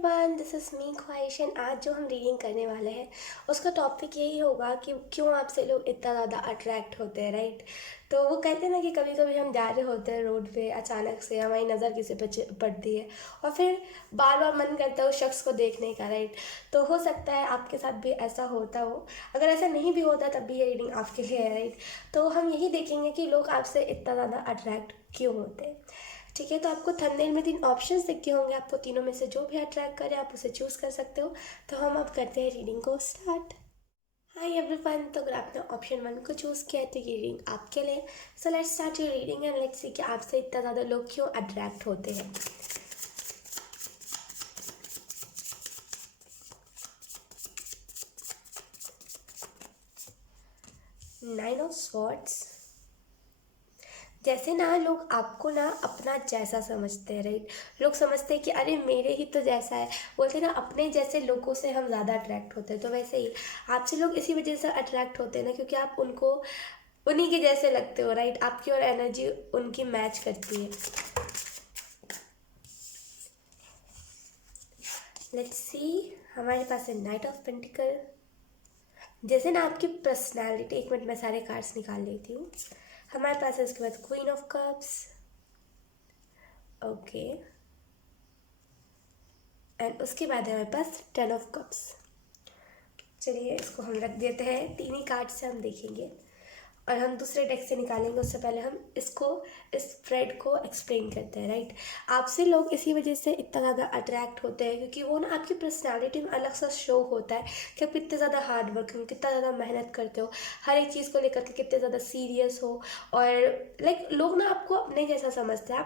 Everyone, this is me ख्वाहिश and आज जो हम रीडिंग करने वाले हैं उसका टॉपिक यही होगा कि क्यों आपसे लोग इतना ज़्यादा अट्रैक्ट होते हैं, राइट। तो वो कहते हैं ना कि कभी कभी हम जा रहे होते हैं रोड पे, अचानक से हमारी नज़र किसी पे पड़ती है और फिर बार बार मन करता है उस शख्स को देखने का, राइट। तो हो सकता है आपके साथ भी ऐसा होता हो। अगर ऐसा नहीं भी होता तब भी ये रीडिंग आपके लिए है, राइट। तो हम यही देखेंगे कि लोग आपसे इतना ज़्यादा अट्रैक्ट क्यों होते हैं। ठीक है, तो आपको थंबनेल में 3 ऑप्शंस दिखे होंगे, आपको तीनों में से जो भी अट्रैक्ट करे आप उसे चूज़ कर सकते हो। तो हम अब करते हैं रीडिंग को स्टार्ट। हाय एवरीवन, तो अगर आपने ऑप्शन 1 को चूज़ किया है तो ये रीडिंग आपके लिए। सो let's start your reading and let's see कि आपसे इतना ज़्यादा लोग क्यों अट्रैक्ट होते हैं। Nine of swords. जैसे ना लोग आपको ना अपना जैसा समझते हैं, राइट। लोग समझते हैं कि अरे मेरे ही तो जैसा है। बोलते हैं ना, अपने जैसे लोगों से हम ज़्यादा अट्रैक्ट होते हैं। तो वैसे ही आपसे लोग इसी वजह से अट्रैक्ट होते हैं ना, क्योंकि आप उनको उन्हीं के जैसे लगते हो, राइट। आपकी और एनर्जी उनकी मैच करती है। लेट्स सी, हमारे पास है नाइट ऑफ पेंटिकल। जैसे ना आपकी पर्सनैलिटी, एक मिनट मैं सारे कार्ड्स निकाल लेती हूँ। हमारे पास है उसके बाद queen of cups, okay, and उसके बाद है हमारे पास 10 ऑफ कप्स। चलिए इसको हम रख देते हैं, 3 ही कार्ड से हम देखेंगे और हम दूसरे डेक से निकालेंगे। उससे पहले हम इसको, इस स्प्रेड को एक्सप्लेन करते हैं, राइट। आपसे लोग इसी वजह से इतना ज़्यादा अट्रैक्ट होते हैं क्योंकि वो ना आपकी पर्सनालिटी में अलग सा शो होता है कि आप कितने ज़्यादा हार्ड वर्किंग, कितना ज़्यादा मेहनत करते हो, हर एक चीज़ को लेकर के कितने ज़्यादा सीरियस हो। और लाइक लोग ना आपको अपने जैसा समझते हैं।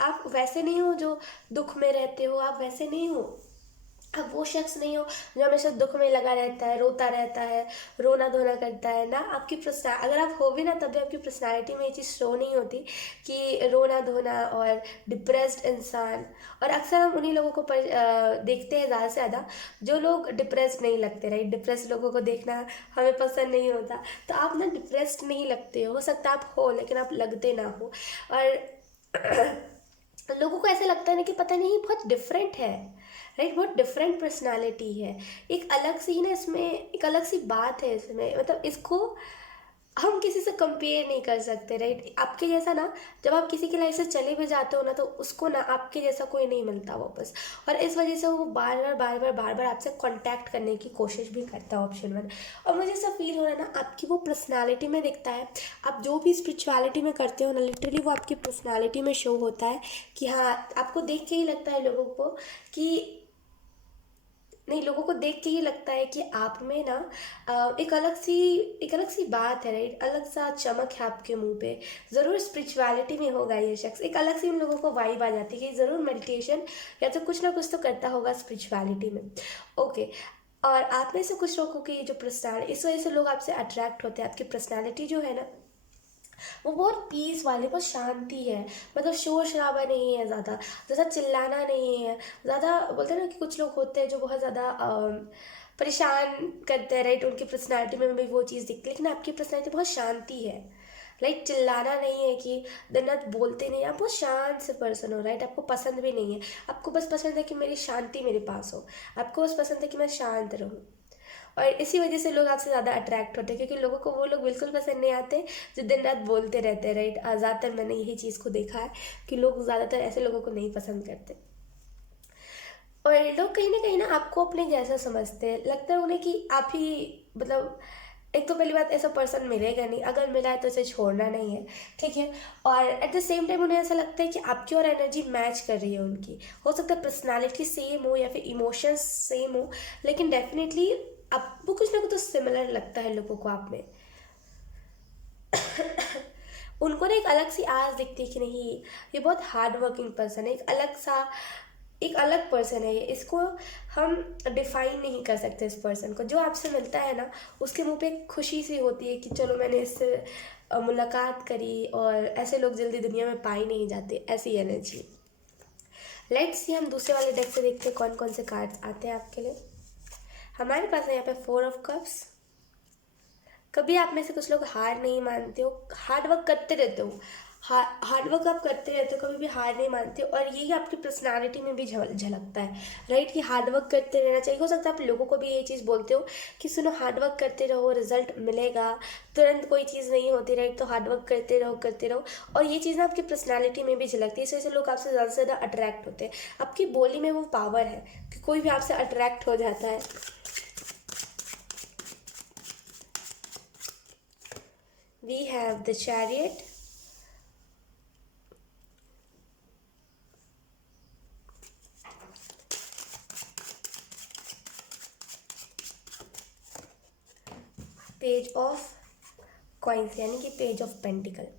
आप वैसे नहीं हो जो दुख में रहते हो, आप वैसे नहीं हो। अब वो शख्स नहीं हो जो हमेशा दुख में लगा रहता है, रोता रहता है, रोना धोना करता है ना। आपकी पर्सना अगर आप हो भी ना तब भी आपकी पर्सनालिटी में ये चीज़ शो नहीं होती कि रोना धोना और डिप्रेस्ड इंसान। और अक्सर हम उन्हीं लोगों को देखते हैं ज़्यादा से ज़्यादा जो लोग डिप्रेस्ड नहीं लगते, राइट। डिप्रेस्ड लोगों को देखना हमें पसंद नहीं होता। तो आप ना डिप्रेस्ड नहीं लगते हो सकता आप हो, लेकिन आप लगते ना हो। और लोगों को ऐसा लगता है ना कि पता नहीं बहुत डिफरेंट है, राइट। बहुत डिफरेंट पर्सनालिटी है। एक अलग सी ना इसमें, एक अलग सी बात है इसमें, मतलब इसको हम किसी से कंपेयर नहीं कर सकते, राइट। आपके जैसा ना, जब आप किसी की लाइफ से चले भी जाते हो ना तो उसको ना आपके जैसा कोई नहीं मिलता वापस। और इस वजह से वो बार बार बार बार बार बार आपसे कांटेक्ट करने की कोशिश भी करता है, ऑप्शन 1। और मुझे ऐसा फील हो रहा है ना, आपकी वो पर्सनालिटी में दिखता है। आप जो भी स्पिरिचुअलिटी में करते हो ना, लिटरली वो आपकी पर्सनालिटी में शो होता है कि हाँ, आपको देख के ही लगता है लोगों को कि नहीं, लोगों को देख के ही लगता है कि आप में ना एक अलग सी बात है, राइट। अलग सा चमक है आपके मुंह पे। ज़रूर स्पिरिचुअलिटी में होगा ये शख्स। एक अलग सी उन लोगों को वाइब आ जाती है कि ज़रूर मेडिटेशन या तो कुछ ना कुछ तो करता होगा स्पिरिचुअलिटी में, ओके। और आप में से कुछ लोगों की जो पर्सनैलिटी, इस वजह से लोग आपसे अट्रैक्ट होते हैं। आपकी पर्सनैलिटी जो है ना वो बहुत पीस वाली, बहुत शांति है। मतलब शोर शराबा नहीं है, ज़्यादा ज़्यादा चिल्लाना नहीं है। ज़्यादा बोलते हैं ना कि कुछ लोग होते हैं जो बहुत ज़्यादा परेशान करते हैं, राइट। उनकी पर्सनालिटी में भी वो चीज़ दिखती है, लेकिन आपकी पर्सनालिटी बहुत शांति है। लाइक चिल्लाना नहीं है कि दिन रात बोलते नहीं, आप बहुत शांत से पर्सन हो, राइट। आपको पसंद भी नहीं है, आपको बस पसंद है कि मेरी शांति मेरे पास हो। आपको बस पसंद है कि मैं शांत रहूँ। और इसी वजह से लोग आपसे ज़्यादा अट्रैक्ट होते हैं, क्योंकि लोगों को वो लोग बिल्कुल पसंद नहीं आते जो दिन रात बोलते रहते हैं, राइट। ज़्यादातर मैंने यही चीज़ को देखा है कि लोग ज़्यादातर ऐसे लोगों को नहीं पसंद करते। और लोग कहीं ना आपको अपने जैसा समझते हैं। लगता है उन्हें कि आप ही, मतलब एक तो पहली बात, ऐसा पर्सन मिलेगा नहीं, अगर मिला है तो इसे छोड़ना नहीं है, ठीक है। और एट द सेम टाइम उन्हें ऐसा लगता है कि आपकी और एनर्जी मैच कर रही है उनकी। हो सकता है पर्सनालिटी सेम हो या फिर इमोशंस सेम हो, लेकिन डेफिनेटली आपको कुछ ना कुछ तो सिमिलर लगता है लोगों को आप में। उनको ना एक अलग सी आस दिखती है कि नहीं, ये बहुत हार्ड वर्किंग पर्सन है, एक अलग सा, एक अलग पर्सन है ये। इसको हम डिफाइन नहीं कर सकते। इस पर्सन को जो आपसे मिलता है ना, उसके मुंह पे एक खुशी सी होती है कि चलो मैंने इससे मुलाकात करी। और ऐसे लोग जल्दी दुनिया में पाए नहीं जाते, ऐसी एनर्जी। लेट्स सी, हम दूसरे वाले डेक से देखते हैं कौन कौन से कार्ड्स आते हैं आपके लिए। हमारे पास है यहाँ पे 4 ऑफ कप्स। कभी आप में से कुछ लोग हार नहीं मानते हो, हार्ड वर्क करते रहते हो, हार्डवर्क आप करते रहते हो, कभी भी हार नहीं मानते हो, और यही आपकी पर्सनालिटी में भी झलकता है, राइट, कि हार्डवर्क करते रहना चाहिए। हो सकता है आप लोगों को भी ये चीज़ बोलते हो कि सुनो हार्डवर्क करते रहो, रिजल्ट मिलेगा, तुरंत कोई चीज़ नहीं होती, राइट, तो हार्डवर्क करते रहो, और ये चीज़ ना आपकी पर्सनैलिटी में भी झलकती है। इस वजह से लोग आपसे ज़्यादा से ज़्यादा अट्रैक्ट होते हैं। आपकी बोली में वो पावर है कि कोई भी आपसे अट्रैक्ट हो जाता है। We have the Chariot, page of coins, यानी कि पेज ऑफ पेंटिकल।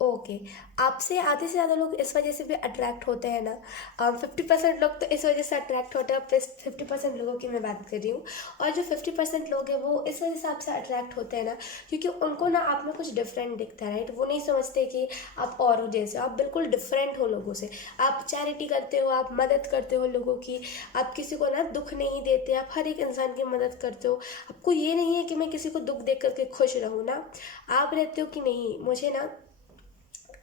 ओके, आपसे आधे से ज़्यादा लोग इस वजह से भी अट्रैक्ट होते हैं ना, 50% लोग तो इस वजह से अट्रैक्ट होते हैं, 50% लोगों की मैं बात कर रही हूँ। और जो 50% लोग हैं वो इस वजह से आपसे अट्रैक्ट होते हैं ना, क्योंकि उनको ना आप में कुछ डिफरेंट दिखता है, राइट। वो नहीं समझते कि आप औरों जैसे हो, आप बिल्कुल डिफरेंट हो लोगों से। आप चैरिटी करते हो, आप मदद करते हो लोगों की, आप किसी को ना दुख नहीं देते, आप हर एक इंसान की मदद करते हो। आपको ये नहीं है कि मैं किसी को दुख देख करके खुश रहूँ ना, आप रहते हो कि नहीं, मुझे ना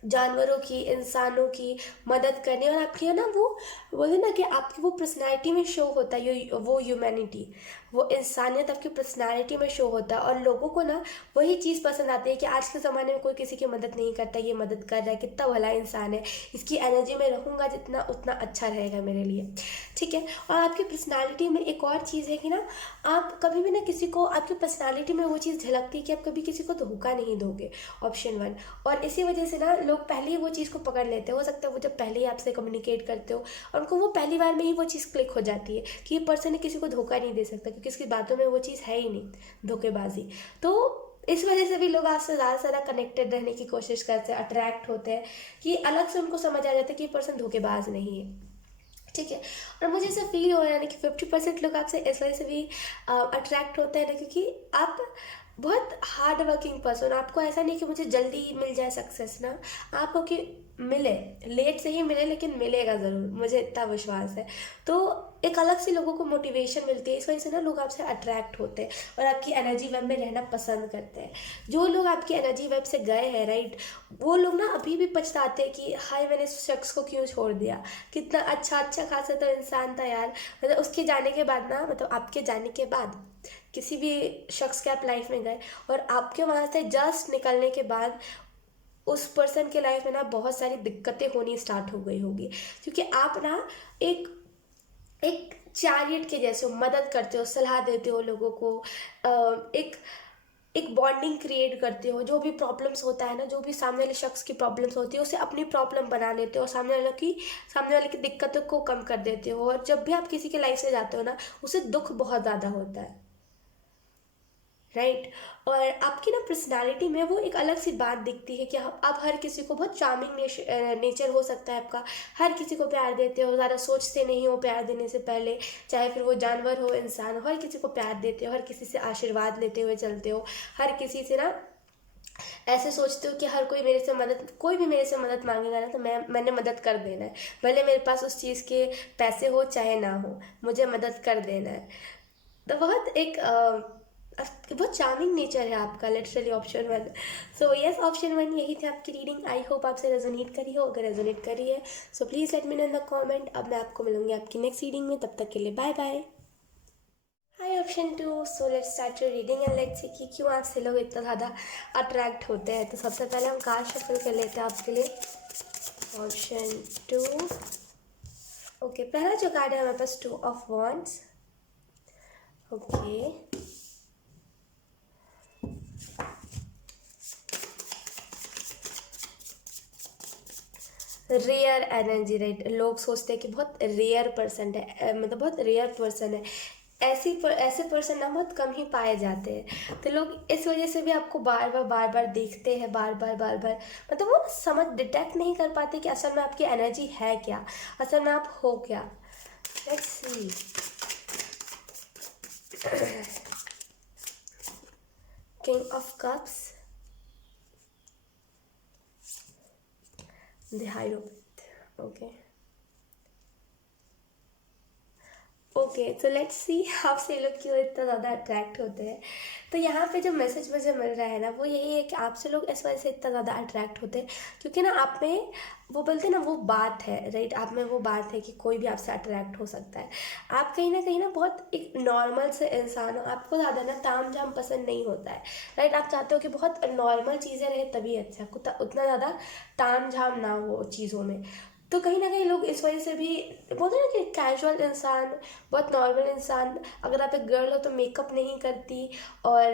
जानवरों की, इंसानों की मदद करनी, और आपकी ना वो है ना कि आपकी वो पर्सनालिटी में शो होता है, वो ह्यूमैनिटी, वो इंसानियत आपकी पर्सनालिटी में शो होता है। और लोगों को ना वही चीज़ पसंद आती है कि आज के ज़माने में कोई किसी की मदद नहीं करता, ये मदद कर रहा है, कितना भला इंसान है, इसकी एनर्जी में रहूँगा जितना, उतना अच्छा रहेगा मेरे लिए, ठीक है। और आपकी पर्सनालिटी में एक और चीज़ है कि ना, आप कभी भी ना किसी को, आपकी पर्सनालिटी में वो चीज़ झलकती है कि आप कभी किसी को धोखा नहीं दोगे, ऑप्शन 1। और इसी वजह से ना लोग पहले ही वो चीज़ को पकड़ लेते हैं। हो सकता है वो जब पहले ही आपसे कम्युनिकेट करते हो और उनको वो पहली बार में ही वो चीज़ क्लिक हो जाती है कि ये पर्सन किसी को धोखा नहीं दे सकता, क्योंकि इसकी बातों में वो चीज़ है ही नहीं, धोखेबाजी। तो इस वजह से भी लोग आपसे ज़्यादा से ज़्यादा कनेक्टेड रहने की कोशिश करते हैं, अट्रैक्ट होते हैं, कि अलग से उनको समझ आ जाता है कि ये पर्सन धोखेबाज नहीं है, ठीक है। और मुझे ऐसा फील हो रहा है ना कि 50% लोग आपसे इस वजह से भी अट्रैक्ट होते हैं ना, क्योंकि आप बहुत हार्ड वर्किंग पर्सन, आपको ऐसा नहीं कि मुझे जल्दी मिल जाए सक्सेस ना, आपको कि मिले, लेट से ही मिले लेकिन मिलेगा ज़रूर, मुझे इतना विश्वास है। तो एक अलग से लोगों को मोटिवेशन मिलती है, इस वजह से ना लोग आपसे अट्रैक्ट होते हैं और आपकी एनर्जी वेब में रहना पसंद करते हैं। जो लोग आपकी एनर्जी वेब से गए हैं, राइट, वो लोग ना अभी भी पछताते हैं कि हाय मैंने इस शख्स को क्यों छोड़ दिया, कितना अच्छा अच्छा खासा तो इंसान था यार। मतलब उसके जाने के बाद ना, मतलब आपके जाने के बाद किसी भी शख्स के आप लाइफ में गए और आपके वहाँ से जस्ट निकलने के बाद उस पर्सन के लाइफ में ना बहुत सारी दिक्कतें होनी स्टार्ट हो गई होगी, क्योंकि आप ना एक एक चैरियट के जैसे हो, मदद करते हो, सलाह देते हो लोगों को, एक एक बॉन्डिंग क्रिएट करते हो। जो भी प्रॉब्लम्स होता है ना, जो भी सामने वाले शख्स की प्रॉब्लम्स होती है उसे अपनी प्रॉब्लम बना लेते हो, सामने वाले की दिक्कतों को कम कर देते हो। और जब भी आप किसी के लाइफ से जाते हो ना, उसे दुख बहुत ज़्यादा होता है, राइट। और आपकी ना पर्सनालिटी में वो एक अलग सी बात दिखती है कि आप हर किसी को, बहुत चार्मिंग नेचर हो सकता है आपका, हर किसी को प्यार देते हो, ज़्यादा सोचते नहीं हो प्यार देने से पहले, चाहे फिर वो जानवर हो, इंसान हो, हर किसी को प्यार देते हो, हर किसी से आशीर्वाद लेते हुए चलते हो, हर किसी से ना ऐसे सोचते हो कि हर कोई मेरे से मदद, कोई भी मेरे से मदद मांगेगा ना तो मैंने मदद कर देना है, भले मेरे पास उस चीज़ के पैसे हो चाहे ना हो, मुझे मदद कर देना है। तो बहुत एक बहुत चार्मिंग नेचर है आपका, literally, option 1। So yes, option 1 यही थी आपकी रीडिंग। आई होप आपसे रेजोनेट करी हो, अगर रेजोनेट करी है so please let me know in the comment. अब मैं आपको मिलूंगी आपकी नेक्स्ट रीडिंग में, तब तक के लिए बाय बाय। हाय option 2, so let's start your reading and let's see कि क्यों आपसे लोग इतना ज़्यादा अट्रैक्ट होते हैं। तो सबसे पहले हम कार्ड शफल कर लेते हैं आपके लिए, ऑप्शन 2। ओके, पहला जो कार्ड है हमारे पास 2 of wands. Okay, rare energy, right. लोग सोचते हैं कि बहुत रेयर पर्सन है, मतलब बहुत रेयर पर्सन है, ऐसे पर्सन ना बहुत कम ही पाए जाते हैं। तो लोग इस वजह से भी आपको बार बार देखते हैं, बार बार, मतलब वो समझ डिटेक्ट नहीं कर पाते कि असल में आपकी एनर्जी है क्या, असल में आप हो क्या। Let's see, king of cups, the hierophant. Okay, okay, so let's see आपसे ये लोग क्यों इतना ज़्यादा अट्रैक्ट होते हैं। तो यहाँ पे जो मैसेज मुझे मिल रहा है ना, वो यही है कि आपसे लोग इस वजह से इतना ज़्यादा अट्रैक्ट होते हैं क्योंकि ना आप में वो बोलते हैं ना, वो बात है, राइट। आप में वो बात है कि कोई भी आपसे अट्रैक्ट हो सकता है। आप कहीं ना बहुत एक नॉर्मल से इंसान हो, आपको ज़्यादा ना ताम झाम पसंद नहीं होता है, राइट। आप चाहते हो कि बहुत नॉर्मल चीज़ें रहे तभी अच्छा, उतना ज़्यादा ताम झाम ना हो चीज़ों में। तो कहीं ना कहीं लोग इस वजह से भी बोलते हैं ना कि कैजुअल इंसान, बहुत नॉर्मल इंसान, अगर आप एक गर्ल हो तो मेकअप नहीं करती और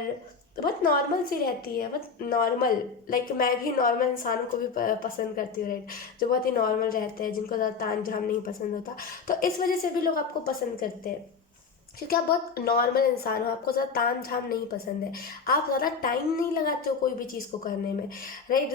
बहुत नॉर्मल सी रहती है, बहुत नॉर्मल। लाइक मैं भी नॉर्मल इंसानों को भी पसंद करती हूँ, राइट, जो बहुत ही नॉर्मल रहते हैं, जिनको ज़्यादा ताम झाम नहीं पसंद होता। तो इस वजह से भी लोग आपको पसंद करते हैं क्योंकि आप बहुत नॉर्मल इंसान हो, आपको ज़्यादा ताम झाम नहीं पसंद है, आप ज़्यादा टाइम नहीं लगाते हो कोई भी चीज़ को करने में, राइट।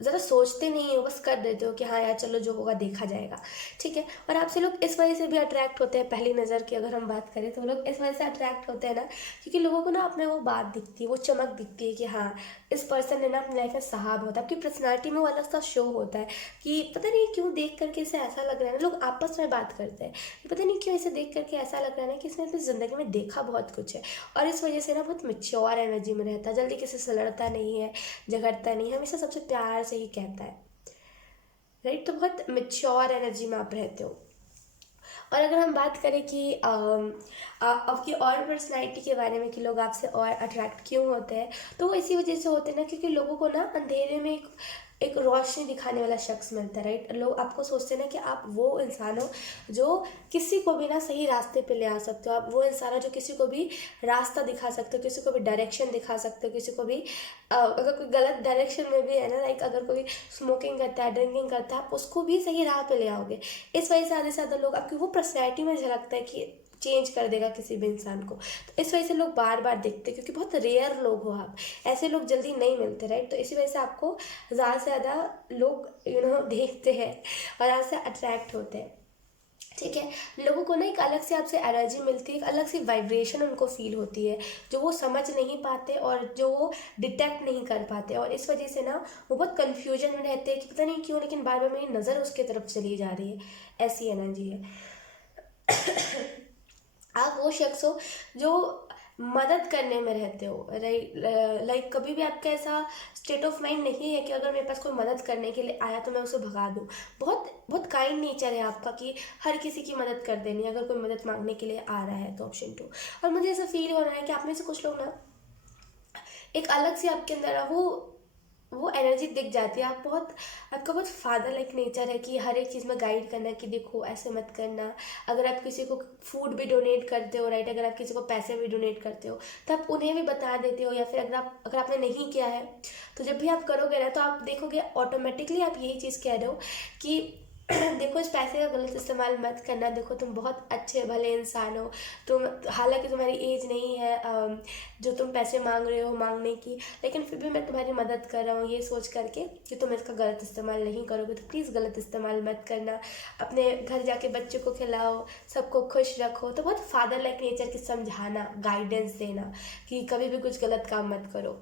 ज़्यादा सोचते नहीं हो, बस कर देते हो कि हाँ यार चलो जो होगा देखा जाएगा, ठीक है। और आपसे लोग इस वजह से भी अट्रैक्ट होते हैं, पहली नज़र की अगर हम बात करें तो लोग इस वजह से अट्रैक्ट होते हैं ना, क्योंकि लोगों को ना अपने वो बात दिखती है, वो चमक दिखती है कि हाँ इस पर्सन ने ना अपनी लाइफ में साहब होता है, आपकी पर्सनैलिटी में वो अलग सा शो होता है कि पता नहीं क्यों देख करके इसे ऐसा लग रहा है ना। लोग आपस में बात करते हैं कि पता नहीं क्यों इसे देख करके ऐसा लग रहा है ना कि इसने अपनी ज़िंदगी में देखा बहुत कुछ है, और इस वजह से ना बहुत मेच्योर एनर्जी में रहता है, जल्दी किसी से लड़ता नहीं है, झगड़ता नहीं है, हमेशा सबसे प्यार से ही कहता है, राइट। तो बहुत मेच्योर एनर्जी में आप रहते हो। और अगर हम बात करें कि आपकी और पर्सनैलिटी के बारे में कि लोग आपसे और अट्रैक्ट क्यों होते हैं, तो वो इसी वजह से होते हैं ना, क्योंकि लोगों को ना अंधेरे में एक रोशनी दिखाने वाला शख्स मिलता है, राइट। लोग आपको सोचते हैं ना कि आप वो इंसान हो जो किसी को भी ना सही रास्ते पे ले आ सकते हो, आप वो इंसान हो जो किसी को भी रास्ता दिखा सकते हो, किसी को भी डायरेक्शन दिखा सकते हो, किसी को भी अगर कोई गलत डायरेक्शन में भी है ना, लाइक अगर कोई स्मोकिंग करता है, ड्रिंकिंग करता है, आप उसको भी सही राह पे ले आओगे। इस वजह से आधे से ज़्यादा लोग आपकी वो पर्सनैलिटी में झलकता है कि चेंज कर देगा किसी भी इंसान को। तो इस वजह से लोग बार बार देखते हैं क्योंकि बहुत रेयर लोग हो आप, ऐसे लोग जल्दी नहीं मिलते, राइट। तो इसी वजह से आपको ज़्यादा से ज़्यादा लोग देखते हैं और आपसे अट्रैक्ट होते हैं, ठीक है। लोगों को ना एक अलग से आपसे एनर्जी मिलती है, एक अलग सी वाइब्रेशन उनको फील होती है जो वो समझ नहीं पाते और जो वो डिटेक्ट नहीं कर पाते, और इस वजह से ना वो बहुत कन्फ्यूजन में रहते हैं कि पता नहीं क्यों, लेकिन बार बार मेरी नज़र उसके तरफ चली जा रही है, ऐसी एनर्जी है। आप वो शख्स हो जो मदद करने में रहते हो, राइट। लाइक कभी भी आपका ऐसा स्टेट ऑफ माइंड नहीं है कि अगर मेरे पास कोई मदद करने के लिए आया तो मैं उसे भगा दूँ। बहुत बहुत काइंड नेचर है आपका कि हर किसी की मदद कर देनी अगर कोई मदद मांगने के लिए आ रहा है तो, ऑप्शन 2। और मुझे ऐसा फील हो रहा है कि आप में से कुछ लोग ना एक अलग से आपके अंदर है वो एनर्जी दिख जाती है। आपका बहुत फादर लाइक नेचर है कि हर एक चीज़ में गाइड करना कि देखो ऐसे मत करना। अगर आप किसी को फूड भी डोनेट करते हो, राइट, अगर आप किसी को पैसे भी डोनेट करते हो तो आप उन्हें भी बता देते हो, या फिर अगर आपने नहीं किया है तो जब भी आप करोगे ना तो आप देखोगे ऑटोमेटिकली आप यही चीज़ कह रहे हो कि देखो इस पैसे का गलत इस्तेमाल मत करना, देखो तुम बहुत अच्छे भले इंसान हो, तुम हालांकि तुम्हारी एज नहीं है जो तुम पैसे मांग रहे हो मांगने की, लेकिन फिर भी मैं तुम्हारी मदद कर रहा हूँ ये सोच करके कि तुम इसका गलत इस्तेमाल नहीं करोगे, तो प्लीज़ गलत इस्तेमाल मत करना। अपने घर जाके बच्चों को खिलाओ, सबको खुश रखो। तो बहुत फादर लाइक नेचर की समझाना, गाइडेंस देना कि कभी भी कुछ गलत काम मत करो,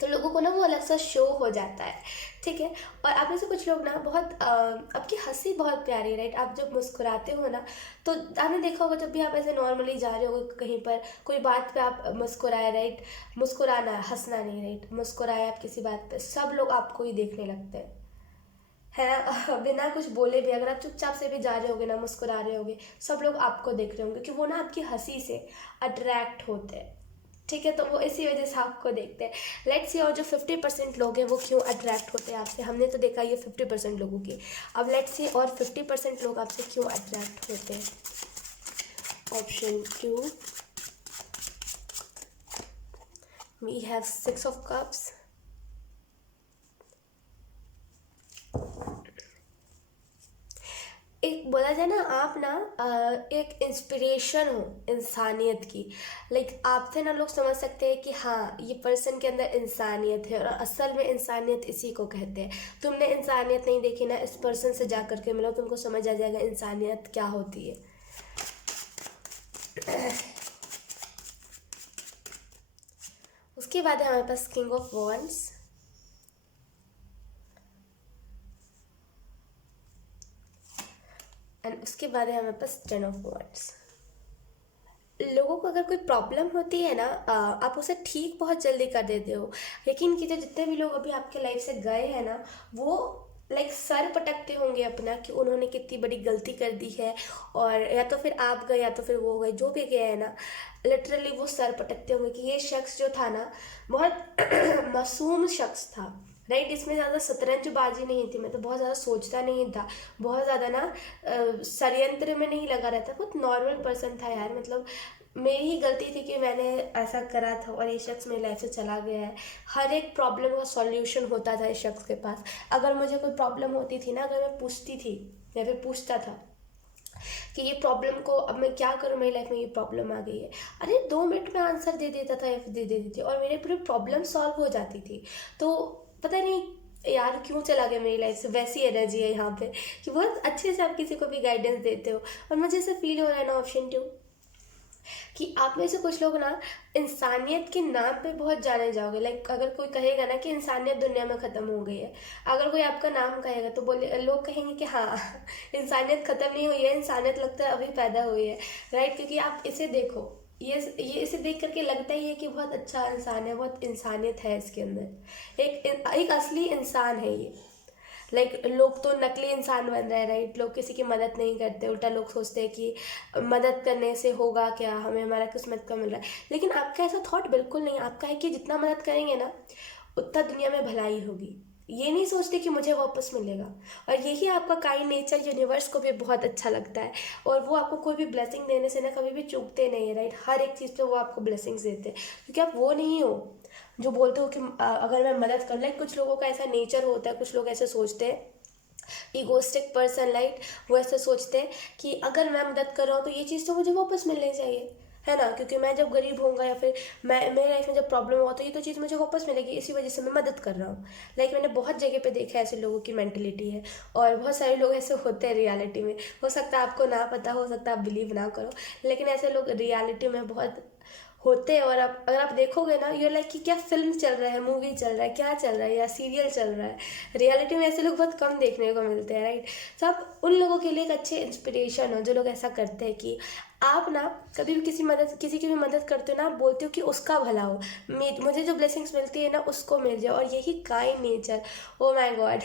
तो लोगों को ना वो अलग सा शो हो जाता है, ठीक है। और आप में से कुछ लोग ना बहुत आपकी हंसी बहुत प्यारी है, राइट। आप जब मुस्कुराते हो ना तो आपने देखा होगा जब भी आप ऐसे नॉर्मली जा रहे हो कहीं पर कोई बात पे आप मुस्कुराए, राइट, मुस्कुराना हंसना नहीं, राइट, मुस्कुराए आप किसी बात पे, सब लोग आपको ही देखने लगते हैं, है ना। बिना कुछ बोले भी अगर आप चुपचाप से भी जा रहे होगे ना, मुस्कुरा रहे होगे, सब लोग आपको देख रहे होंगे कि वो ना आपकी हंसी से अट्रैक्ट होते हैं, ठीक है। तो वो इसी वजह से आपको देखते हैं। लेट्स सी, और जो 50% लोग हैं वो क्यों अट्रैक्ट होते हैं आपसे, हमने तो देखा ये 50% लोगों की। अब लेट्स सी और 50% लोग आपसे क्यों अट्रैक्ट होते हैं। Option 2, we have 6 of cups, एक बोला जाए ना, आप ना एक इंस्पिरेशन हो इंसानियत की। लाइक आपसे ना लोग समझ सकते हैं कि हाँ ये पर्सन के अंदर इंसानियत है, और असल में इंसानियत इसी को कहते हैं। तुमने इंसानियत नहीं देखी ना, इस पर्सन से जा करके मिलो, तुमको समझ आ जाएगा इंसानियत क्या होती है। उसके बाद है हमारे पास किंग ऑफ वॉन्ड्स, एंड उसके बाद है हमारे पास 10 ऑफ वॉन्ड्स। लोगों को अगर कोई प्रॉब्लम होती है ना, आप उसे ठीक बहुत जल्दी कर देते हो। यकीन कीजिए जितने भी लोग अभी आपके लाइफ से गए हैं ना, वो लाइक सर पटकते होंगे अपना कि उन्होंने कितनी बड़ी गलती कर दी है। और या तो फिर आप गए या तो फिर वो गए, जो भी गए हैं ना, लिटरली वो सर पटकते होंगे कि ये शख्स जो था ना, बहुत मासूम शख्स था। राइट, इसमें ज़्यादा शतरंजबाजी नहीं थी, मैं तो बहुत ज़्यादा सोचता नहीं था, बहुत ज़्यादा ना षड्यंत्र में नहीं लगा रहता, बहुत नॉर्मल पर्सन था यार। मतलब मेरी ही गलती थी कि मैंने ऐसा करा था और ये शख्स मेरी लाइफ से चला गया है। हर एक प्रॉब्लम का सॉल्यूशन होता था इस शख्स के पास। अगर मुझे कोई प्रॉब्लम होती थी ना, अगर मैं पूछती थी या फिर पूछता था कि ये प्रॉब्लम को अब मैं क्या करूँ, मेरी लाइफ में ये प्रॉब्लम आ गई है, अरे 2 मिनट में आंसर दे देता था या फिर दे देती थी और मेरे पूरी प्रॉब्लम सॉल्व हो जाती थी। तो पता नहीं यार क्यों चला गया मेरी लाइफ से। वैसी एनर्जी है यहाँ पे कि बहुत अच्छे से आप किसी को भी गाइडेंस देते हो। और मुझे ऐसा फील हो रहा है ना, ऑप्शन 2, कि आप में से कुछ लोग ना इंसानियत के नाम पे बहुत जाने जाओगे। लाइक अगर कोई कहेगा ना कि इंसानियत दुनिया में ख़त्म हो गई है, अगर कोई आपका नाम कहेगा तो बोले लोग कहेंगे कि हाँ इंसानियत ख़त्म नहीं हुई है, इंसानियत लगता है अभी पैदा हुई है। राइट, क्योंकि आप इसे देखो, ये इसे देख करके लगता ही है कि बहुत अच्छा इंसान है, बहुत इंसानियत है इसके अंदर, एक असली इंसान है ये। लाइक लोग तो नकली इंसान बन रहे हैं। राइट, लोग किसी की मदद नहीं करते, उल्टा लोग सोचते हैं कि मदद करने से होगा क्या, हमें हमारा किस्मत का मिल रहा है। लेकिन आपका ऐसा थॉट बिल्कुल नहीं, आपका है कि जितना मदद करेंगे ना उतना दुनिया में भलाई होगी। ये नहीं सोचते कि मुझे वापस मिलेगा। और यही आपका काइंड नेचर यूनिवर्स को भी बहुत अच्छा लगता है। और वो आपको कोई भी ब्लेसिंग देने से ना कभी भी चूकते नहीं है। राइट, हर एक चीज़ पे वो आपको ब्लेसिंग्स देते हैं, क्योंकि आप वो नहीं हो जो बोलते हो कि अगर मैं मदद कर, लाइक कुछ लोगों का ऐसा नेचर होता है, कुछ लोग ऐसे सोचते हैं, ईगोस्टिक पर्सन, लाइक वो ऐसे सोचते हैं कि अगर मैं मदद कर रहा हूँ तो ये चीज़ तो मुझे वापस मिलनी चाहिए, है ना, क्योंकि मैं जब गरीब होऊंगा या फिर मैं मेरे लाइफ में जब प्रॉब्लम होगा तो ये तो चीज़ मुझे वापस मिलेगी, इसी वजह से मैं मदद कर रहा हूँ। लाइक मैंने बहुत जगह पे देखा है ऐसे लोगों की मेंटेलिटी है। और बहुत सारे लोग ऐसे होते हैं रियलिटी में। हो सकता है आपको ना पता, हो सकता है आप बिलीव ना करो, लेकिन ऐसे लोग रियलिटी में बहुत होते हैं। और आप अगर आप देखोगे ना, ये लाइक कि क्या फिल्म चल रहा है, मूवी चल रहा है, क्या चल रहा है, या सीरियल चल रहा है। रियलिटी में ऐसे लोग बहुत कम देखने को मिलते हैं। राइट, तो आप उन लोगों के लिए एक अच्छे इंस्पिरेशन हो जो लोग ऐसा करते हैं कि आप ना कभी भी किसी की भी मदद करते हो ना, आप बोलते हो कि उसका भला हो, मुझे जो ब्लेसिंग्स मिलती है ना उसको मिल जाए। और यही kind nature, oh my God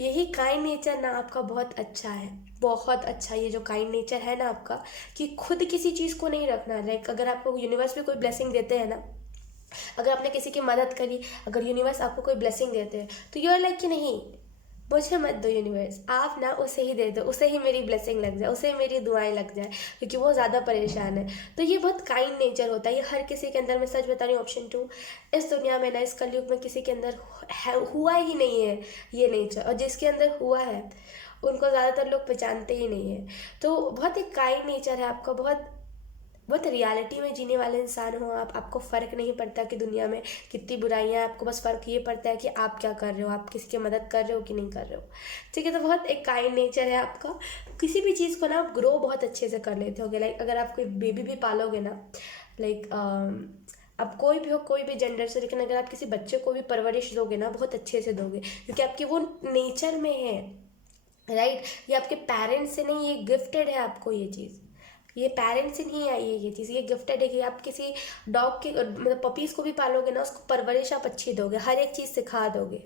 यही काइंड नेचर ना आपका बहुत अच्छा है, बहुत अच्छा। ये जो काइंड नेचर है ना आपका, कि खुद किसी चीज़ को नहीं रखना। लाइक अगर आपको यूनिवर्स में कोई ब्लेसिंग देते हैं ना, अगर आपने किसी की मदद करी, अगर यूनिवर्स आपको कोई ब्लेसिंग देते हैं तो यू आर लाइक कि नहीं, मुझे मत दो यूनिवर्स, आप ना उसे ही दे दो, उसे ही मेरी ब्लेसिंग लग जाए, उसे ही मेरी दुआएं लग जाए, क्योंकि वो ज़्यादा परेशान है। तो ये बहुत काइंड नेचर होता है, ये हर किसी के अंदर, मैं सच बता रही हूँ ऑप्शन 2, इस दुनिया में ना, इस कलयुग में किसी के अंदर हुआ ही नहीं है ये नेचर। और जिसके अंदर हुआ है उनको ज़्यादातर लोग पहचानते ही नहीं है। तो बहुत एक काइंड नेचर है आपका, बहुत बहुत रियलिटी में जीने वाले इंसान हो आप। आपको फ़र्क नहीं पड़ता कि दुनिया में कितनी बुराइयां हैं, आपको बस फ़र्क ये पड़ता है कि आप क्या कर रहे हो, आप किसी की मदद कर रहे हो कि नहीं कर रहे हो। ठीक है, तो बहुत एक काइंड नेचर है आपका। किसी भी चीज़ को ना आप ग्रो बहुत अच्छे से कर लेते होगे। लाइक अगर आप कोई बेबी भी पालोगे ना, लाइक अब कोई भी हो, कोई भी जेंडर से, लेकिन अगर आप किसी बच्चे को भी परवरिश दोगे ना, बहुत अच्छे से दोगे, क्योंकि आपके वो नेचर में है। राइट, ये आपके पेरेंट्स से नहीं, ये गिफ्टेड है आपको ये चीज़, ये पेरेंट्स से नहीं आई है ये चीज़, ये गिफ्टेड है। कि आप किसी डॉग के मतलब पपीज़ को भी पालोगे ना, उसको परवरिश आप अच्छी दोगे, हर एक चीज़ सिखा दोगे,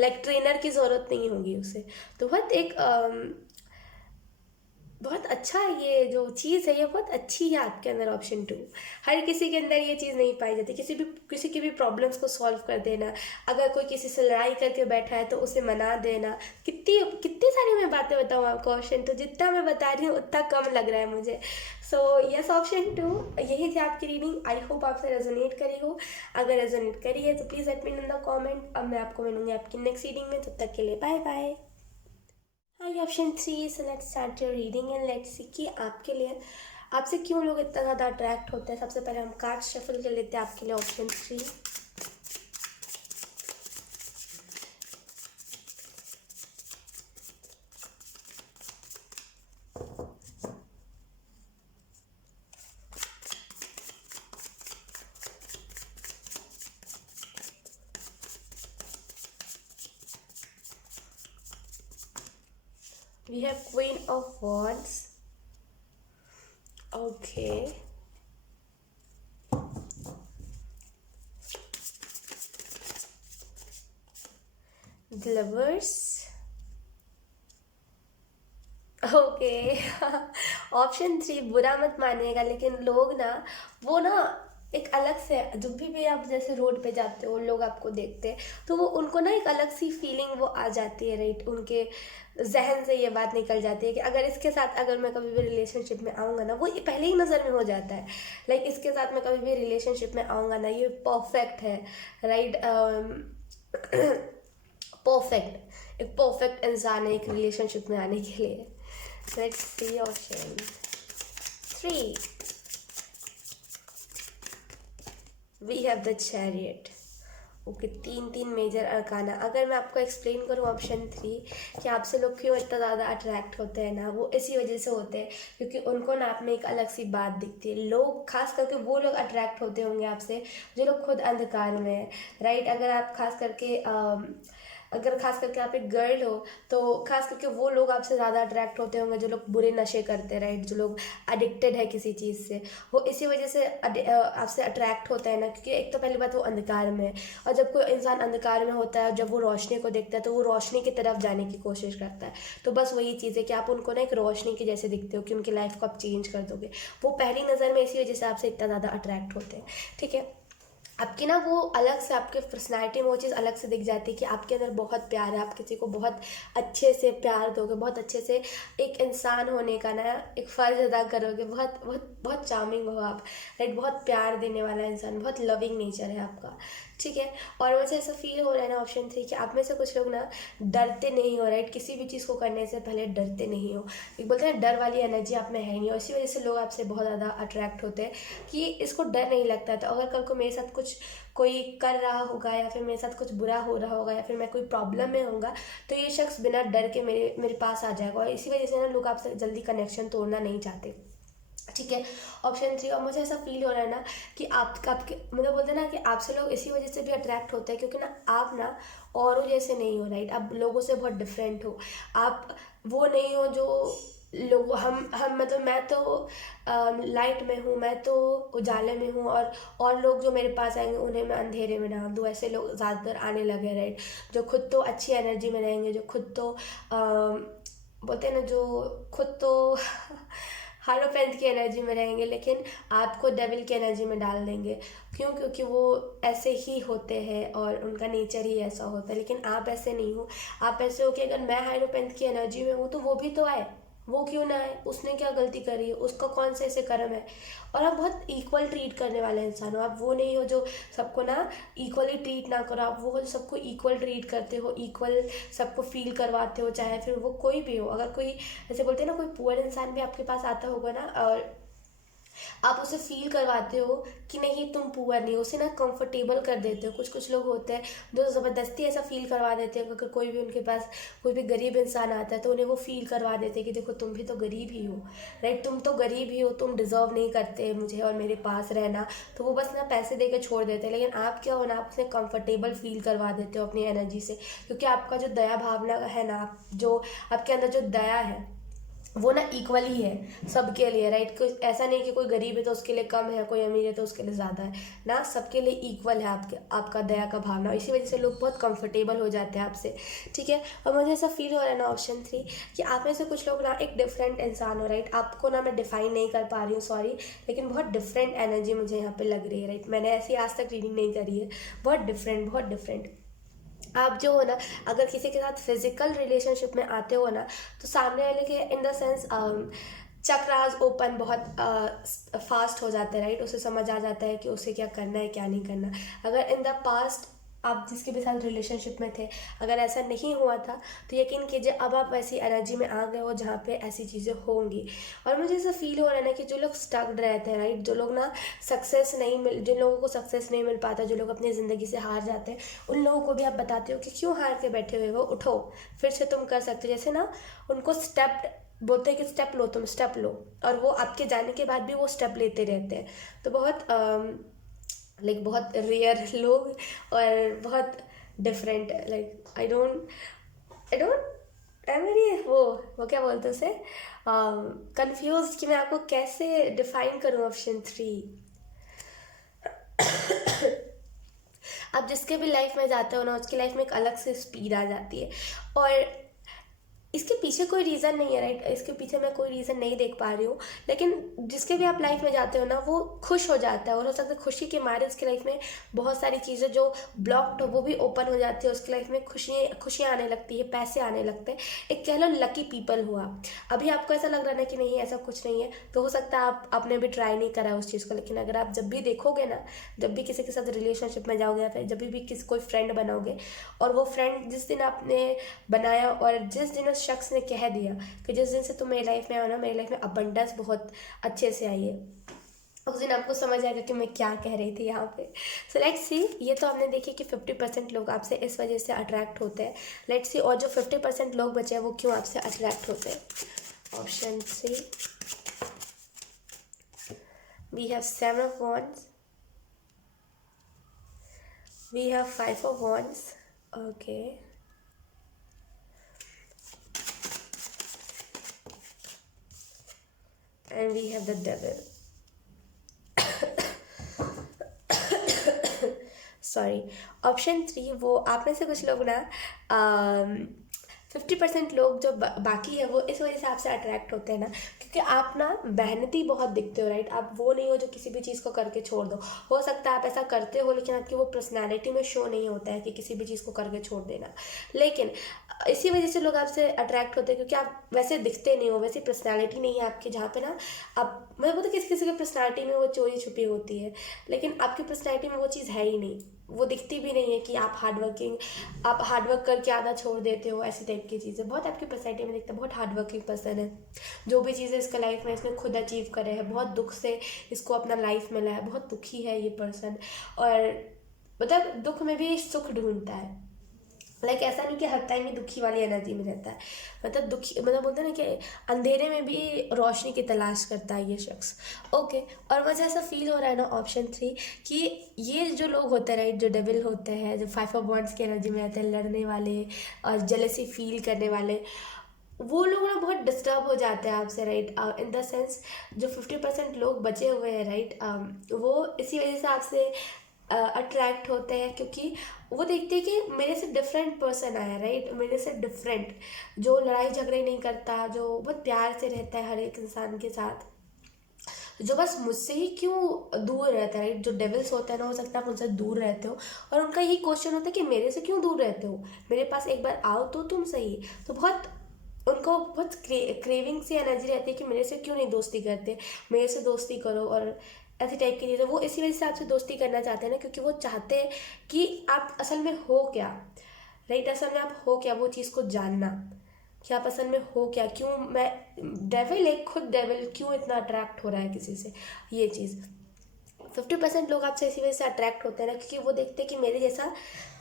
लाइक ट्रेनर की ज़रूरत नहीं होगी उसे। तो बहुत एक बहुत अच्छा ये जो चीज़ है, ये बहुत अच्छी है आपके अंदर ऑप्शन 2। हर किसी के अंदर ये चीज़ नहीं पाई जाती। किसी की भी प्रॉब्लम्स को सॉल्व कर देना, अगर कोई किसी से लड़ाई करके बैठा है तो उसे मना देना, कितनी कितनी सारी मैं बातें बताऊँ आपको ऑप्शन 2, जितना मैं बता रही हूँ उतना कम लग रहा है मुझे। सो यस, ऑप्शन 2 यही थी आपकी रीडिंग। आई होप आपसे रेजोनेट करी हो। अगर रेजोनेट करी है तो please let me know in the comment. अब मैं आपको मिलूंगी आपकी नेक्स्ट रीडिंग में, तब तक के लिए बाय बाय। हाँ, ये option 3, so let's start your reading and let's see कि आपके लिए, आपसे क्यों लोग इतना ज़्यादा अट्रैक्ट होते हैं। सबसे पहले हम कार्ड शफल कर लेते हैं आपके लिए option 3। We have queen of wands, okay, the lovers. Okay. Option 3 बुरा मत मानिएगा, लेकिन लोग ना वो ना एक अलग से, जब भी आप जैसे रोड पे जाते हो लोग आपको देखते हैं तो वो उनको ना एक अलग सी फीलिंग वो आ जाती है, राइट। उनके जहन से ये बात निकल जाती है कि अगर इसके साथ अगर मैं कभी भी रिलेशनशिप में आऊँगा ना, वो पहले ही नज़र में हो जाता है। लाइक इसके साथ मैं कभी भी रिलेशनशिप में आऊँगा ना, ये परफेक्ट है, राइट। परफेक्ट, एक परफेक्ट इंसान है एक रिलेशनशिप में आने के लिए। Let's see option 3, we have the chariot. Okay, तीन मेजर अरकाना। अगर मैं आपको एक्सप्लेन करूँ ऑप्शन 3 कि आपसे लोग क्यों इतना ज़्यादा अट्रैक्ट होते हैं ना, वो इसी वजह से होते हैं क्योंकि उनको ना आप में एक अलग सी बात दिखती है। लोग खास करके वो लोग अट्रैक्ट होते होंगे आपसे जो लोग खुद अंधकार में है, राइट। अगर खास करके आप एक गर्ल हो तो खास करके वो लोग आपसे ज़्यादा अट्रैक्ट होते होंगे जो लोग बुरे नशे करते हैं, राइट। जो लोग एडिक्टेड है किसी चीज़ से, वो इसी वजह से आपसे अट्रैक्ट होता है ना, क्योंकि एक तो पहली बात वो अंधकार में है, और जब कोई इंसान अंधकार में होता है जब वो रोशनी को देखता है तो वो रोशनी की तरफ जाने की कोशिश करता है। तो बस वही चीज़ है कि आप उनको ना एक रोशनी के जैसे दिखते हो कि उनकी लाइफ को आप चेंज कर दोगे। वो पहली नज़र में इसी वजह से आपसे इतना ज़्यादा अट्रैक्ट होते हैं, ठीक है। आपकी ना वो अलग से आपके पर्सनैलिटी में वो चीज़ अलग से दिख जाती है कि आपके अंदर बहुत प्यार है, आप किसी को बहुत अच्छे से प्यार दोगे, बहुत अच्छे से एक इंसान होने का ना एक फ़र्ज अदा करोगे, बहुत बहुत बहुत चार्मिंग हो आप, राइट। बहुत प्यार देने वाला इंसान, बहुत लविंग नेचर है आपका, ठीक है। और मुझे ऐसा फील हो रहा है ना ऑप्शन 3 कि आप में से कुछ लोग ना डरते नहीं हो, राइट। किसी भी चीज़ को करने से पहले डरते नहीं हो, एक बोलते हैं डर वाली एनर्जी आप में है नहीं, और इसी वजह से लोग आपसे बहुत ज़्यादा अट्रैक्ट होते हैं कि इसको डर नहीं लगता। तो अगर कल को मेरे साथ कुछ कोई कर रहा होगा या फिर मेरे साथ कुछ बुरा हो रहा होगा या फिर मैं कोई प्रॉब्लम में होऊंगा तो ये शख्स बिना डर के मेरे पास आ जाएगा, और इसी वजह से ना लोग आपसे जल्दी कनेक्शन तोड़ना नहीं चाहते, ठीक है। ऑप्शन 3, और मुझे ऐसा फील हो रहा है ना कि आपके मतलब बोलते हैं ना कि आपसे लोग इसी वजह से भी अट्रैक्ट होते हैं क्योंकि ना आप ना औरों जैसे नहीं हो, राइट। आप लोगों से बहुत डिफरेंट हो। आप वो नहीं हो जो लोग हम मतलब मैं तो लाइट में हूँ, मैं तो उजाले में हूँ, और लोग जो मेरे पास आएंगे उन्हें मैं अंधेरे में डाल दूँ, ऐसे लोग ज़्यादातर आने लगे, राइट। जो खुद तो अच्छी एनर्जी में रहेंगे, जो खुद तो बोलते हैं ना जो खुद तो हारोपेंट की एनर्जी में रहेंगे लेकिन आपको डेविल की एनर्जी में डाल देंगे। क्यों? क्योंकि वो ऐसे ही होते हैं और उनका नेचर ही ऐसा होता है, लेकिन आप ऐसे नहीं हो। आप ऐसे हो कि अगर मैं हाइरोपेंट की एनर्जी में हूँ तो वो भी तो आए, वो क्यों ना आए, उसने क्या गलती करी है, उसका कौन से ऐसे कर्म है। और आप बहुत इक्वल ट्रीट करने वाले इंसान हो। आप वो नहीं हो जो सबको ना इक्वली ट्रीट ना करो, आप वो हो जो सबको इक्वल ट्रीट करते हो, इक्वल सबको फील करवाते हो, चाहे फिर वो कोई भी हो। अगर कोई जैसे बोलते हैं ना कोई पुअर इंसान भी आपके पास आता होगा ना और आप उसे फील करवाते हो कि नहीं तुम पुअर नहीं हो, उसे ना कंफर्टेबल कर देते हो। कुछ कुछ लोग होते हैं जो ज़बरदस्ती ऐसा फील करवा देते हैं, अगर कोई भी उनके पास कोई भी गरीब इंसान आता है तो उन्हें वो फील करवा देते हैं कि देखो तुम भी तो गरीब ही हो, राइट। तुम तो गरीब ही हो, तुम डिज़र्व नहीं करते मुझे और मेरे पास रहना। तो वो बस ना पैसे दे के छोड़ देते हैं, लेकिन आप क्या हो ना, आप उसे कंफर्टेबल फील करवा देते हो अपनी एनर्जी से, क्योंकि आपका जो दया भावना है ना, जो आपके अंदर जो दया है वो ना इक्वल ही है सबके लिए, राइट। कुछ ऐसा नहीं कि कोई गरीब है तो उसके लिए कम है, कोई अमीर है तो उसके लिए ज़्यादा है ना, सबके लिए इक्वल है आपका दया का भावना। इसी वजह से लोग बहुत कंफर्टेबल हो जाते हैं आपसे, ठीक है। और मुझे ऐसा फील हो रहा है ना ऑप्शन 3 कि आप में से कुछ लोग ना एक डिफरेंट इंसान हो, राइट। आपको ना मैं डिफाइन नहीं कर पा रही हूँ, सॉरी, लेकिन बहुत डिफरेंट एनर्जी मुझे यहाँ पे लग रही है, राइट। मैंने ऐसी आज तक रीडिंग नहीं करी है, बहुत डिफरेंट, बहुत डिफरेंट। आप जो हो ना, अगर किसी के साथ फिजिकल रिलेशनशिप में आते हो ना तो सामने वाले के in the sense chakras open बहुत फास्ट हो जाता है, राइट। उसे समझ आ जाता है कि उसे क्या करना है क्या नहीं करना। अगर इन द पास्ट आप जिसके भी साथ रिलेशनशिप में थे अगर ऐसा नहीं हुआ था तो यकीन कीजिए अब आप वैसी एनर्जी में आ गए हो जहाँ पे ऐसी चीज़ें होंगी। और मुझे ऐसा फील हो रहा है ना कि जो लोग स्टक्ड रहते हैं, राइट, जो लोग ना जिन लोगों को सक्सेस नहीं मिल पाता, जो लोग अपनी ज़िंदगी से हार जाते हैं, उन लोगों को भी आप बताते हो कि क्यों हार के बैठे हुए हो, उठो, फिर से तुम कर सकते हो। जैसे ना उनको स्टेप बोलते हैं कि स्टेप लो, तुम स्टेप लो, और वो आपके जाने के बाद भी वो स्टेप लेते रहते हैं। तो बहुत बहुत रेयर लोग और बहुत डिफरेंट, आई डोंट आई मेरी वो क्या बोलते हैं उसे, कंफ्यूज कि मैं आपको कैसे डिफाइन करूँ ऑप्शन 3। आप जिसके भी लाइफ में जाते हो ना, उसकी लाइफ में एक अलग से स्पीड आ जाती है। और इसके पीछे कोई रीज़न नहीं है, राइट, इसके पीछे मैं कोई रीज़न नहीं देख पा रही हूँ, लेकिन जिसके भी आप लाइफ में जाते हो ना, वो खुश हो जाता है, और हो सकता है खुशी के मारे उसकी लाइफ में बहुत सारी चीज़ें जो ब्लॉक्ड हो वो भी ओपन हो जाती है, उसकी लाइफ में खुशियाँ आने लगती है, पैसे आने लगते हैं। एक कह लो लकी पीपल हुआ। अभी आपको ऐसा लग रहा है ना कि नहीं ऐसा कुछ नहीं है, तो हो सकता है आपने भी ट्राई नहीं करा उस चीज़ को, लेकिन अगर आप जब भी देखोगे ना, जब भी किसी के साथ रिलेशनशिप में जाओगे, या फिर जब भी किसी कोई फ्रेंड बनाओगे, और वो फ्रेंड जिस दिन आपने बनाया और जिस दिन उस शख्स ने कह दिया कि जिस दिन से तुम मेरी लाइफ में आओ ना, मेरी लाइफ में अबंडेंस बहुत अच्छे से आई है, उस दिन आपको समझ आएगा कि मैं क्या कह रही थी यहाँ पे। सो लेट्स सी, ये तो हमने देखी कि 50% लोग आपसे इस वजह से अट्रैक्ट होते हैं। लेट्स सी और जो 50% लोग बचे हैं वो क्यों आपसे अट्रैक्ट होते हैं। Option C, we have 7 of wands, we have 5 of wands, okay, and we have the devil. Sorry, option 3, वो आप में से कुछ लोग ना 50% लोग जो बाकी है वो इस वजह से आपसे अट्रैक्ट होते हैं ना, क्योंकि आप ना मेहनती बहुत दिखते हो, राइट। आप वो नहीं हो जो किसी भी चीज़ को करके छोड़ दो। हो सकता है आप ऐसा करते हो, लेकिन आपकी वो पर्सनैलिटी में शो नहीं होता है कि किसी भी चीज़ को करके छोड़ देना। लेकिन इसी वजह से लोग आपसे अट्रैक्ट होते हैं, क्योंकि आप वैसे दिखते नहीं हो, वैसी पर्सनैलिटी नहीं है आपकी, जहाँ पे ना आप, मैं बोलती किसी किसी की पर्सनैलिटी में वो चोरी छुपी होती है, लेकिन आपकी पर्सनैलिटी में वो चीज़ है ही नहीं, वो दिखती भी नहीं है कि आप हार्डवर्क करके आधा छोड़ देते हो, ऐसी टाइप की चीज़ें बहुत आपकी पर्सनैलिटी में दिखता है। बहुत हार्डवर्किंग पर्सन है, जो भी चीज़ें इसका लाइफ में इसने खुद अचीव करे हैं, बहुत दुख से इसको अपना लाइफ मिला है, बहुत दुखी है ये पर्सन, और मतलब दुख में भी सुख ढूंढता है। लाइक ऐसा नहीं कि हर टाइम ही दुखी वाली एनर्जी में रहता है, मतलब दुखी, मतलब बोलते हैं ना कि अंधेरे में भी रोशनी की तलाश करता है ये शख्स। ओके, और मुझे ऐसा फील हो रहा है ना ऑप्शन 3 कि ये जो लोग होते हैं, राइट, जो डेविल होते हैं, जो 5 of wands की एनर्जी में रहते हैं, लड़ने वाले और जेलसी फील करने वाले, वो लोग ना बहुत डिस्टर्ब हो जाते हैं आपसे, राइट, इन द सेंस जो 50% लोग बचे हुए हैं, राइट, वो इसी वजह से आपसे अट्रैक्ट होते हैं, क्योंकि वो देखते हैं कि मेरे से डिफरेंट पर्सन आया, राइट, मेरे से डिफरेंट, जो लड़ाई झगड़े नहीं करता, जो बहुत प्यार से रहता है हर एक इंसान के साथ, जो बस मुझसे ही क्यों दूर रहता है, राइट। जो डेविल्स होते हैं ना, हो सकता है आप उनसे दूर रहते हो, और उनका यही क्वेश्चन होता है कि मेरे से क्यों दूर रहते हो, मेरे पास एक बार आओ तो तुम सही। तो बहुत उनको बहुत क्रेविंग सी एनर्जी रहती है कि मेरे से क्यों नहीं दोस्ती करते, मेरे से दोस्ती करो, और ऐसी टाइप की चीज़ें। वो इसी वजह से आपसे दोस्ती करना चाहते हैं ना, क्योंकि वो चाहते हैं कि आप असल में हो क्या, राइट, असल में आप हो क्या, वो चीज़ को जानना कि आप असल में हो क्या, क्यों मैं डेविल, एक खुद डेविल क्यों इतना अट्रैक्ट हो रहा है किसी से, ये चीज़। 50% लोग आपसे इसी वजह से अट्रैक्ट होते हैं ना, क्योंकि वो देखते हैं कि मेरे जैसा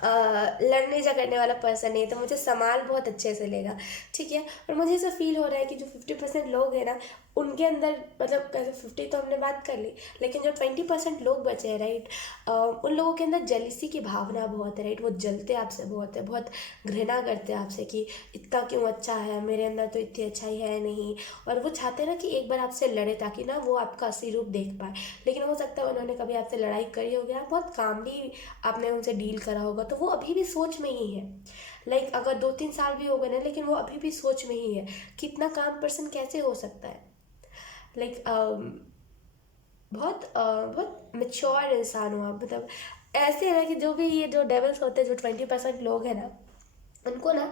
लड़ने झगड़ने वाला पर्सन है, तो मुझे संभाल बहुत अच्छे से लेगा, ठीक है। और मुझे ऐसा फील हो रहा है कि जो 50% लोग हैं ना, उनके अंदर, मतलब 50 तो हमने बात कर ली, लेकिन जो 20% लोग बचे हैं, राइट, उन लोगों के अंदर जेलिसी की भावना बहुत है, राइट। वो जलते आपसे बहुत है, बहुत घृणा करते हैं आपसे कि इतना क्यों अच्छा है, मेरे अंदर तो इतनी अच्छाई है नहीं, और वो चाहते हैं ना कि एक बार आपसे लड़े, ताकि ना वो आपका असली रूप देख पाए। लेकिन हो सकता है उन्होंने कभी आपसे लड़ाई करी होगी, आप बहुत कामली आपने उनसे डील करा होगा, तो वो अभी भी सोच में ही है। लाइक अगर 2-3 साल भी हो गए ना, लेकिन वो अभी भी सोच में ही है कि इतना काम पर्सन कैसे हो सकता है। लाइक बहुत मेच्योर इंसान हो आप, मतलब ऐसे है ना कि जो भी ये जो डेविल्स होते हैं, जो 20% लोग हैं ना, उनको ना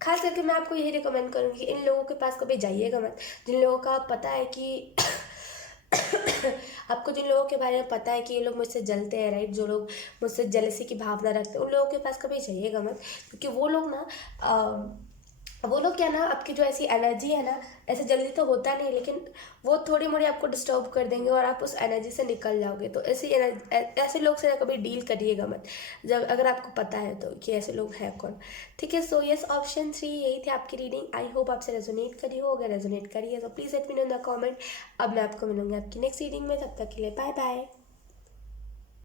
खास करके मैं आपको यही रिकमेंड करूँगी कि इन लोगों के पास कभी जाइएगा मत, जिन लोगों का पता है कि आपको जिन लोगों के बारे में पता है कि ये लोग मुझसे जलते हैं, राइट, जो लोग मुझसे जेलसी की भावना रखते हैं, उन लोगों के पास कभी जाइएगा मत, क्योंकि वो लोग क्या ना, आपकी जो ऐसी एनर्जी है ना, ऐसे जल्दी तो होता नहीं, लेकिन वो थोड़ी मोड़ी आपको डिस्टर्ब कर देंगे और आप उस एनर्जी से निकल जाओगे। तो ऐसे लोग से ना कभी डील करिएगा मत, जब अगर आपको पता है तो कि ऐसे लोग हैं कौन, ठीक है। सो यस, ऑप्शन 3 यही थी आपकी रीडिंग। आई होप आपसे रेजोनेट करी हो, अगर रेजोनेट करी है तो please let me know in the comment. अब मैं आपको मिलूंगी आपकी नेक्स्ट रीडिंग में, तब तक के लिए बाय बाय।